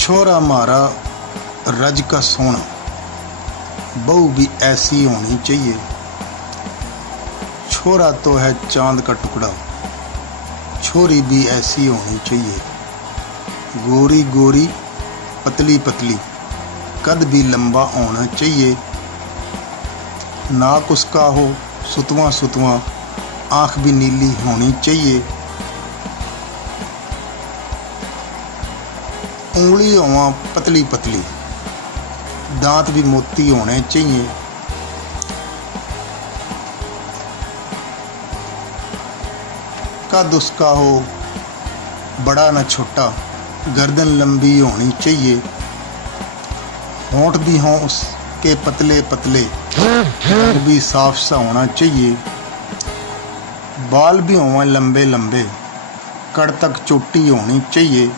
छोरा मारा रज का सोना, बहू भी ऐसी होनी चाहिए। छोरा तो है चांद का टुकड़ा, छोरी भी ऐसी होनी चाहिए। गोरी गोरी पतली पतली, कद भी लंबा होना चाहिए। नाक उसका हो सुतवा सुतवा, आँख भी नीली होनी चाहिए। उंगली होवा पतली पतली, दांत भी मोती होने चाहिए। कद उसका हो बड़ा न छोटा, गर्दन लंबी होनी चाहिए। होंठ भी हों उसके पतले पतले, घर भी साफ सा होना चाहिए। बाल भी हों लंबे लंबे, कड़ तक चोटी होनी चाहिए।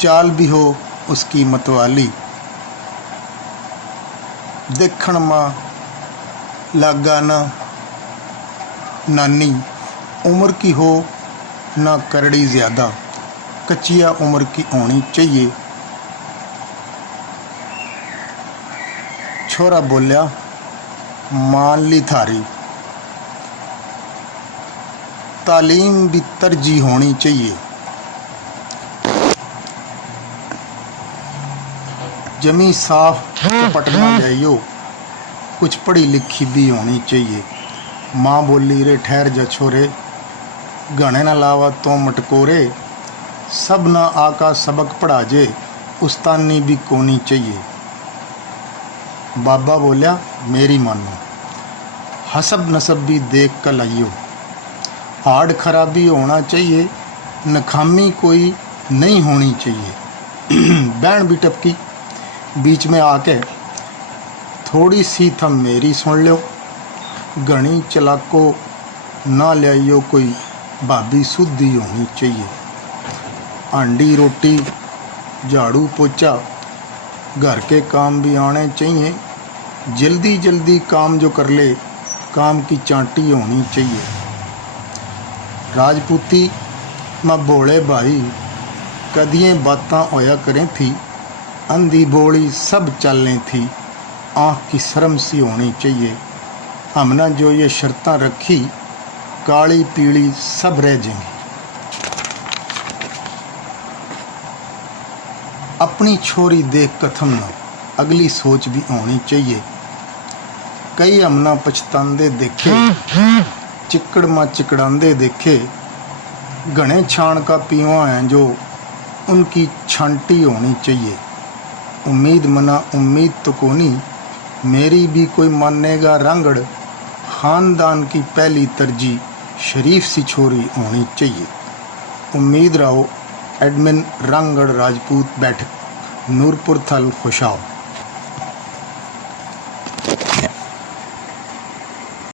चाल भी हो उसकी मतवाली, देखण मां लागा ना नानी। उम्र की हो ना करड़ी ज़्यादा, कच्चिया उम्र की होनी चाहिए। छोरा बोलिया मान ली थारी, तालीम भी तरजीह होनी चाहिए। जमी साफ चपट ना जाइयो, कुछ पढ़ी लिखी भी होनी चाहिए। माँ बोली रे ठहर जा छोरे, गणे ना लावा तो मटकोरे। सब ना आका सबक पढ़ा जे, उस्तानी भी कोनी चाहिए। बाबा बोलिया मेरी मानो, हसब नसब भी देख कर लाइयो। हार्ड खराबी होना चाहिए, नकामी कोई नहीं होनी चाहिए। बहन भी टपकी बीच में आके, थोड़ी सी थम मेरी सुन लो। घनी चलाको ना लियाइयो, कोई भाभी शुद्धि होनी चाहिए। आंडी रोटी झाड़ू पोछा, घर के काम भी आने चाहिए। जल्दी जल्दी काम जो कर ले, काम की चांटी होनी चाहिए। राजपूती मां बोले भाई, कदिए बातां होया करें थी। अंधी बोली सब चलने थी, आँख की शर्म सी होनी चाहिए। हमने जो ये शर्तां रखी, काली पीली सब रह जाएंगी। अपनी छोरी देख कथम न, अगली सोच भी होनी चाहिए। कई हमना पछतांदे देखे, चिकड़ माँ चिकड़ांदे देखे। घने छाण का पीवा हैं जो, उनकी छांटी होनी चाहिए। उम्मीद मना उम्मीद तो कोनी, मेरी भी कोई मानेगा रांगड़। ख़ानदान की पहली तरजीह शरीफ सी छोरी होनी चाहिए। उम्मीद रहो एडमिन रांगड़ राजपूत बैठक, नूरपुर थल खुशाव।